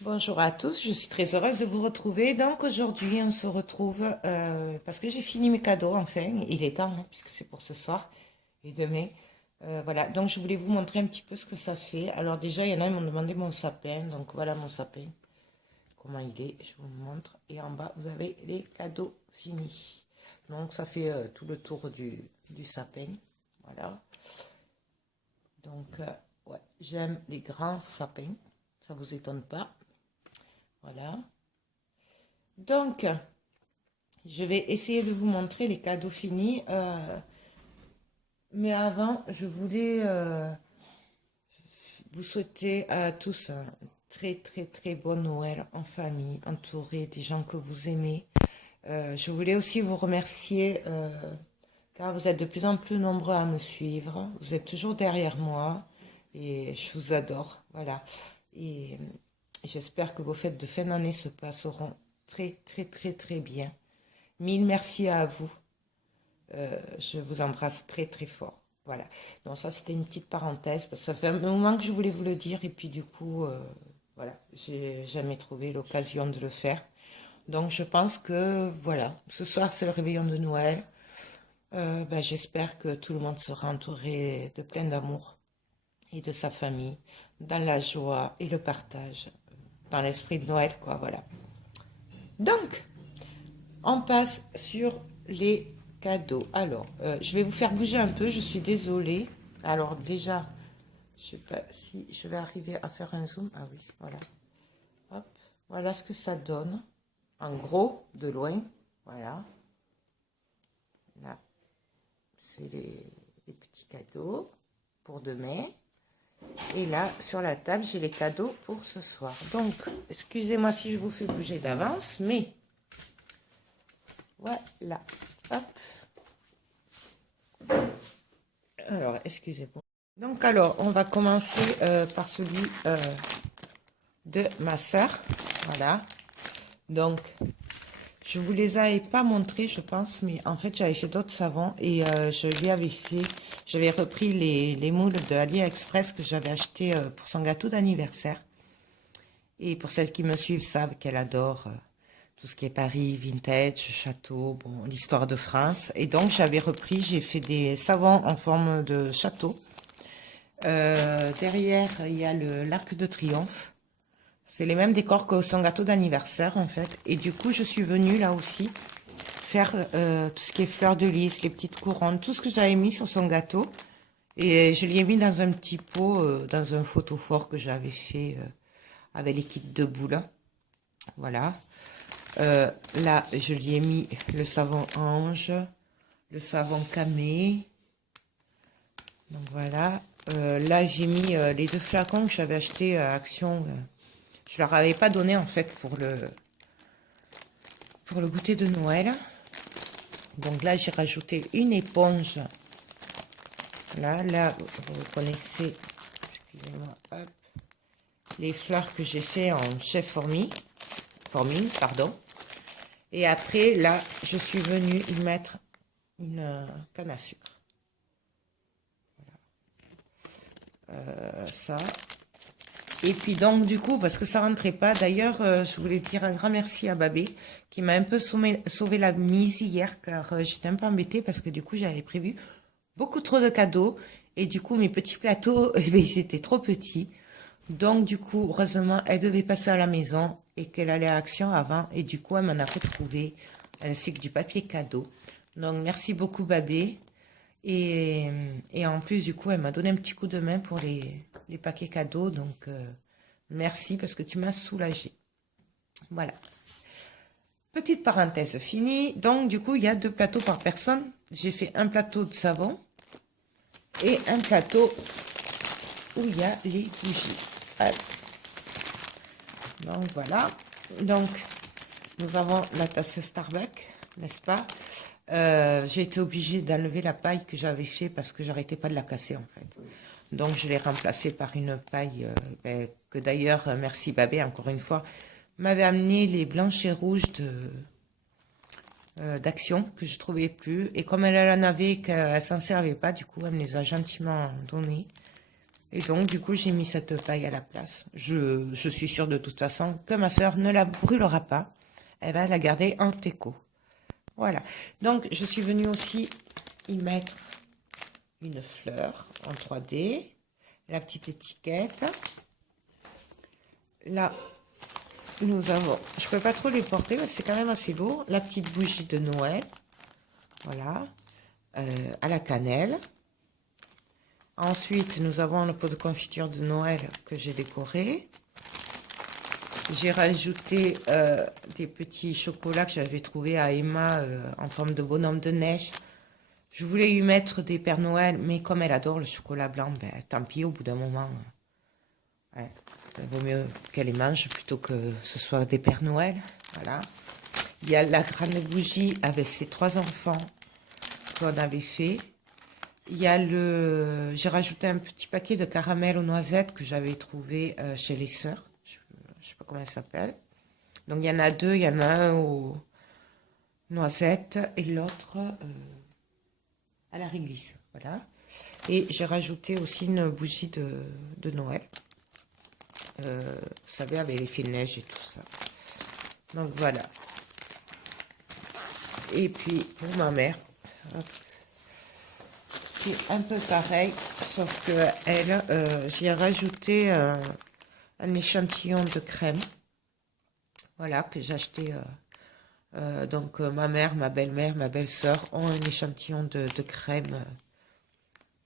Bonjour à tous, je suis très heureuse de vous retrouver. Donc aujourd'hui, on se retrouve parce que j'ai fini mes cadeaux enfin. Il est temps, hein, puisque c'est pour ce soir et demain. Voilà, donc je voulais vous montrer un petit peu ce que ça fait. Alors déjà, il y en a qui m'ont demandé mon sapin. Donc voilà mon sapin, comment il est, je vous montre. Et en bas, vous avez les cadeaux finis. Donc ça fait tout le tour du sapin. Voilà. Donc ouais, j'aime les grands sapins, ça vous étonne pas. Voilà. Donc, je vais essayer de vous montrer les cadeaux finis. Mais avant, je voulais vous souhaiter à tous un très bon Noël en famille, entouré des gens que vous aimez. Je voulais aussi vous remercier car vous êtes de plus en plus nombreux à me suivre. Vous êtes toujours derrière moi et je vous adore. Voilà. Et j'espère que vos fêtes de fin d'année se passeront très bien. Mille merci à vous. Je vous embrasse très fort. Voilà. Donc ça, c'était une petite parenthèse parce que ça fait un moment que je voulais vous le dire et puis du coup, voilà, j'ai jamais trouvé l'occasion de le faire. Donc je pense que voilà, ce soir c'est le réveillon de Noël. Ben, j'espère que tout le monde sera entouré de plein d'amour et de sa famille, dans la joie et le partage, dans l'esprit de Noël, quoi, voilà. Donc, on passe sur les cadeaux. Alors, je vais vous faire bouger un peu, je suis désolée. Alors déjà, je sais pas si je vais arriver à faire un zoom. Ah oui, voilà. Hop, voilà ce que ça donne. En gros, de loin, voilà. Là, c'est les petits cadeaux pour demain. Et là, sur la table, j'ai les cadeaux pour ce soir. Donc, excusez-moi si je vous fais bouger d'avance, mais voilà. Hop. Alors, excusez-moi. Donc, alors, on va commencer par celui de ma soeur. Voilà. Donc, je vous les avais pas montrés, je pense, mais en fait, j'avais fait d'autres savons et je lui avais fait... J'avais repris les moules de AliExpress que j'avais acheté pour son gâteau d'anniversaire. Et pour celles qui me suivent savent qu'elle adore tout ce qui est Paris, vintage, château, bon, l'histoire de France. Et donc, j'avais repris, j'ai fait des savons en forme de château. Derrière, il y a l'Arc de Triomphe. C'est les mêmes décors que son gâteau d'anniversaire, en fait. Et du coup, je suis venue là aussi faire tout ce qui est fleurs de lys, les petites couronnes, tout ce que j'avais mis sur son gâteau. Et je l'ai mis dans un petit pot, dans un photophore que j'avais fait avec les kits de boules. Voilà. Là, je lui ai mis le savon ange, le savon camé. Donc voilà. Là, j'ai mis les 2 flacons que j'avais achetés à Action. Je leur avais pas donné en fait pour le goûter de Noël. Donc là, j'ai rajouté une éponge. Là, vous connaissez, excusez-moi, hop, les fleurs que j'ai fait en chef forming, pardon. Et après, là, je suis venue y mettre une canne à sucre. Voilà. Ça. Et puis donc, du coup, parce que ça rentrait pas, d'ailleurs, je voulais dire un grand merci à Babé, qui m'a un peu sauvé la mise hier, car j'étais un peu embêtée, parce que du coup, j'avais prévu beaucoup trop de cadeaux, et du coup, mes petits plateaux, ils étaient trop petits. Donc, du coup, heureusement, elle devait passer à la maison, et qu'elle allait à Action avant, et du coup, elle m'en a fait trouver, ainsi que du papier cadeau. Donc, merci beaucoup, Babé. Et en plus, du coup, elle m'a donné un petit coup de main pour les paquets cadeaux. Donc, merci parce que tu m'as soulagée. Voilà. Petite parenthèse finie. Donc, du coup, il y a 2 plateaux par personne. J'ai fait un plateau de savon. et un plateau où il y a les bougies. Voilà. Donc voilà, donc nous avons la tasse Starbucks, n'est-ce pas? J'ai été obligée d'enlever la paille que j'avais fait parce que j'arrêtais pas de la casser en fait. Donc je l'ai remplacée par une paille que d'ailleurs, merci Babé encore une fois, m'avait amené les blanches et rouges d'Action que je trouvais plus. Et comme elle en avait et qu'elle s'en servait pas, du coup elle me les a gentiment données. Et donc du coup j'ai mis cette paille à la place. Je suis sûre de toute façon que ma soeur ne la brûlera pas. Elle va la garder en déco. Voilà. Donc je suis venue aussi y mettre une fleur en 3D. La petite étiquette. Là, nous avons, je ne peux pas trop les porter, mais c'est quand même assez lourd. La petite bougie de Noël. Voilà. À la cannelle. Ensuite, nous avons le pot de confiture de Noël que j'ai décoré. J'ai rajouté des petits chocolats que j'avais trouvés à Emma en forme de bonhomme de neige. Je voulais lui mettre des Pères Noël, mais comme elle adore le chocolat blanc, ben, tant pis, au bout d'un moment, ouais, il vaut mieux qu'elle les mange plutôt que ce soit des Pères Noël. Voilà. Il y a la grande bougie avec ses 3 enfants qu'on avait fait. Il y a j'ai rajouté un petit paquet de caramel aux noisettes que j'avais trouvé chez les sœurs. Je ne sais pas comment elle s'appelle. Donc il y en a 2, il y en a un aux noisettes et l'autre à la réglisse. Voilà. Et j'ai rajouté aussi une bougie de Noël. Vous savez, avec les fils de neige et tout ça. Donc voilà. Et puis pour ma mère, c'est un peu pareil, sauf que elle, j'ai rajouté un échantillon de crème. Voilà, que j'ai acheté. Donc ma mère, ma belle-mère, ma belle-sœur ont un échantillon de crème.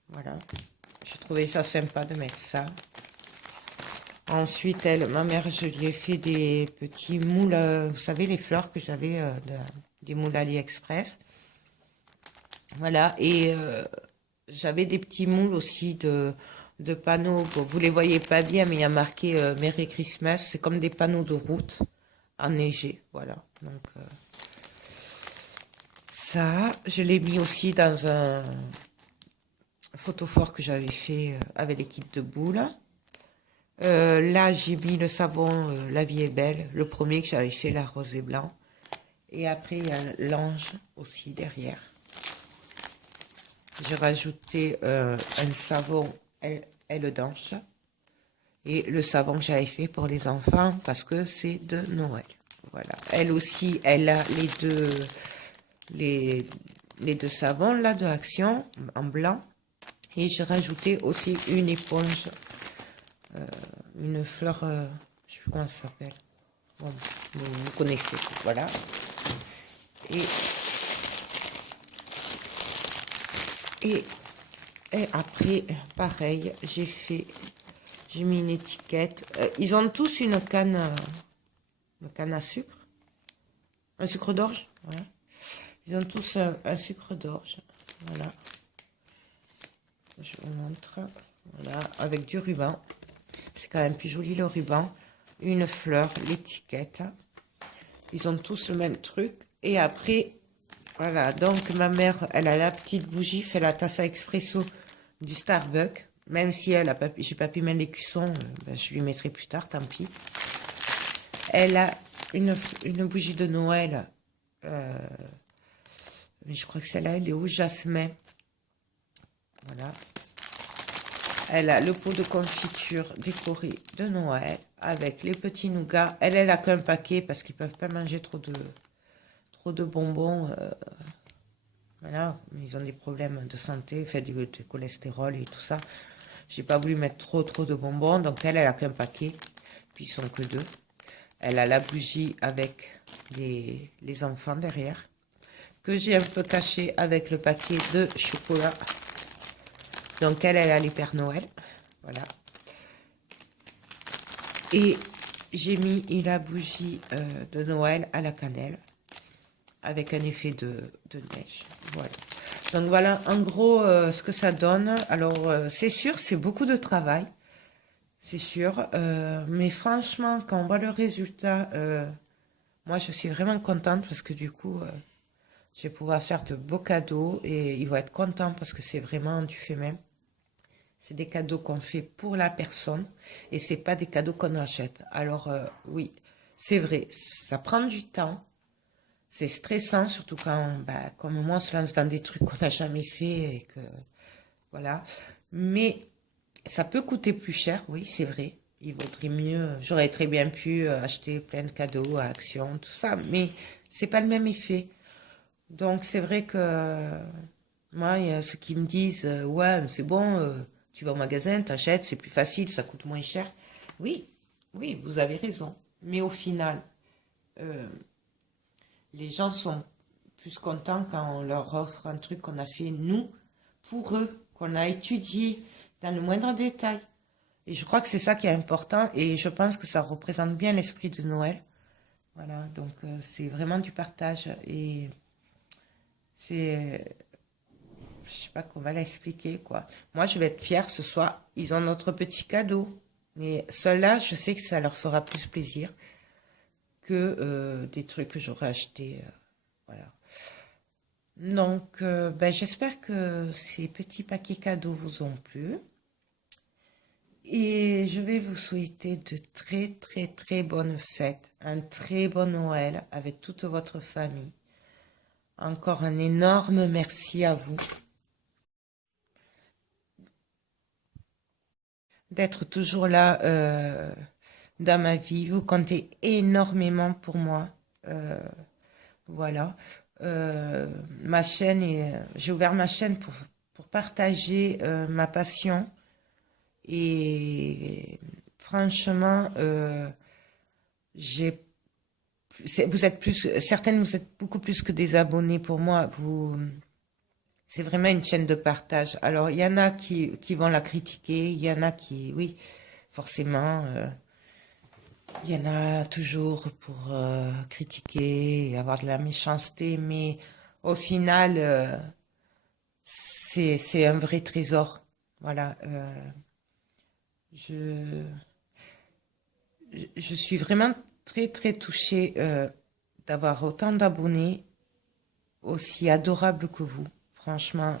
Voilà. J'ai trouvé ça sympa de mettre ça. Ensuite, ma mère, je lui ai fait des petits moules, vous savez, les fleurs que j'avais, des moules AliExpress. Voilà, et j'avais des petits moules aussi de panneaux. Bon, vous les voyez pas bien, mais il y a marqué Merry Christmas. C'est comme des panneaux de route enneigés. Voilà, donc ça, je l'ai mis aussi dans un photophore que j'avais fait avec les kits de boules. Là, j'ai mis le savon La Vie est Belle, le premier que j'avais fait, la rose et blanc. Et après, il y a l'ange aussi derrière. J'ai rajouté un savon Elle d'ange. Et le savon que j'avais fait pour les enfants parce que c'est de Noël. Voilà. Elle aussi, elle a les deux savons là de Action en blanc. Et j'ai rajouté aussi une éponge. Une fleur, je ne sais plus comment ça s'appelle. Bon, vous connaissez, voilà. Et après, pareil, j'ai mis une étiquette. Ils ont tous une canne à sucre. Un sucre d'orge, voilà. Ils ont tous un sucre d'orge, voilà. Je vous montre, voilà, avec du ruban. C'est quand même plus joli le ruban. Une fleur, l'étiquette. Ils ont tous le même truc. Et après, voilà. Donc ma mère, elle a la petite bougie, fait la tasse à expresso du Starbucks. Même si elle a pas, j'ai pas pu mettre les cuissons, ben, je lui mettrai plus tard, tant pis. Elle a une bougie de Noël. Mais je crois que celle-là, elle est au jasmin. Voilà. Elle a le pot de confiture décoré de Noël avec les petits nougats. Elle a qu'un paquet parce qu'ils ne peuvent pas manger trop de bonbons. Voilà, ils ont des problèmes de santé, fait du cholestérol et tout ça. J'ai pas voulu mettre trop de bonbons, donc elle a qu'un paquet. Puis ils sont que 2. Elle a la bougie avec les enfants derrière, que j'ai un peu caché avec le paquet de chocolat. Donc elle a les Pères Noël, voilà. Et j'ai mis la bougie de Noël à la cannelle, avec un effet de neige, voilà. Donc voilà, en gros, ce que ça donne. Alors, c'est sûr, c'est beaucoup de travail, c'est sûr. Mais franchement, quand on voit le résultat, moi, je suis vraiment contente parce que du coup, je vais pouvoir faire de beaux cadeaux et ils vont être contents parce que c'est vraiment du fait même. C'est des cadeaux qu'on fait pour la personne et c'est pas des cadeaux qu'on achète. Alors, oui, c'est vrai, ça prend du temps. C'est stressant, surtout quand, bah, comme moi, on se lance dans des trucs qu'on n'a jamais fait et que, voilà. Mais ça peut coûter plus cher, oui, c'est vrai. Il vaudrait mieux, j'aurais très bien pu acheter plein de cadeaux à Action, tout ça, mais c'est pas le même effet. Donc, c'est vrai que, moi, il y a ceux qui me disent, ouais, c'est bon, tu vas au magasin, t'achètes, c'est plus facile, ça coûte moins cher. Oui, oui, vous avez raison. Mais au final, euh, les gens sont plus contents quand on leur offre un truc qu'on a fait nous, pour eux, qu'on a étudié dans le moindre détail. Et je crois que c'est ça qui est important et je pense que ça représente bien l'esprit de Noël. Voilà, donc c'est vraiment du partage et c'est, je sais pas comment l'expliquer quoi. Moi, je vais être fière ce soir. Ils ont notre petit cadeau, mais ceux-là, je sais que ça leur fera plus plaisir que des trucs que j'aurais achetés. Voilà. Donc, ben, j'espère que ces petits paquets cadeaux vous ont plu. Et je vais vous souhaiter de très, très, très bonnes fêtes, un très bon Noël avec toute votre famille. Encore un énorme merci à vous d'être toujours là dans ma vie. Vous comptez énormément pour moi. Euh, voilà. Ma chaîne, j'ai ouvert ma chaîne pour partager ma passion. Et franchement, j'ai, vous êtes plus, certaines, vous êtes beaucoup plus que des abonnés pour moi. C'est vraiment une chaîne de partage. Alors, il y en a qui vont la critiquer, il y en a qui, oui, forcément, il y en a toujours pour critiquer et avoir de la méchanceté, mais au final, c'est un vrai trésor. Voilà. Je, je suis vraiment très, très touchée d'avoir autant d'abonnés aussi adorables que vous. Franchement,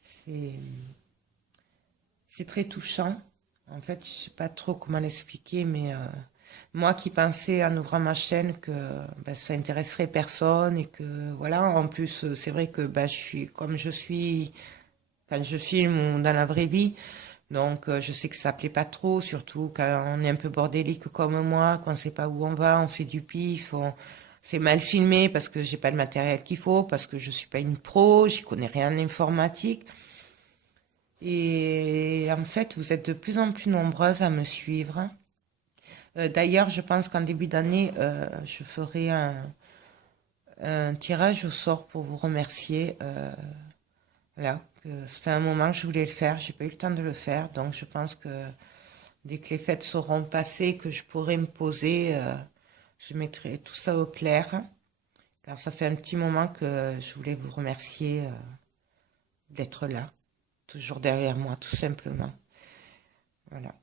c'est c'est très touchant. En fait, je sais pas trop comment l'expliquer, mais moi qui pensais en ouvrant ma chaîne que ben, ça intéresserait personne et que voilà. En plus, c'est vrai que ben, je suis comme je suis quand je filme ou dans la vraie vie. Donc, je sais que ça plaît pas trop, surtout quand on est un peu bordélique comme moi, qu'on sait pas où on va, on fait du pif, c'est mal filmé parce que j'ai pas le matériel qu'il faut, parce que je suis pas une pro, j'y connais rien en informatique. Et en fait, vous êtes de plus en plus nombreuses à me suivre. D'ailleurs, je pense qu'en début d'année, je ferai un tirage au sort pour vous remercier. Voilà, ça fait un moment que je voulais le faire, j'ai pas eu le temps de le faire, donc je pense que dès que les fêtes seront passées, que je pourrai me poser, je mettrai tout ça au clair, car ça fait un petit moment que je voulais vous remercier d'être là, toujours derrière moi, tout simplement. Voilà.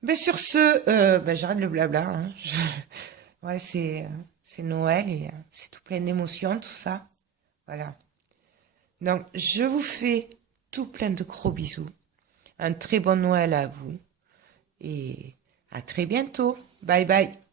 Mais sur ce, ben, j'arrête le blabla. Hein. Ouais, c'est Noël et c'est tout plein d'émotions, tout ça. Voilà. Donc, je vous fais tout plein de gros bisous. Un très bon Noël à vous et à très bientôt. Bye bye.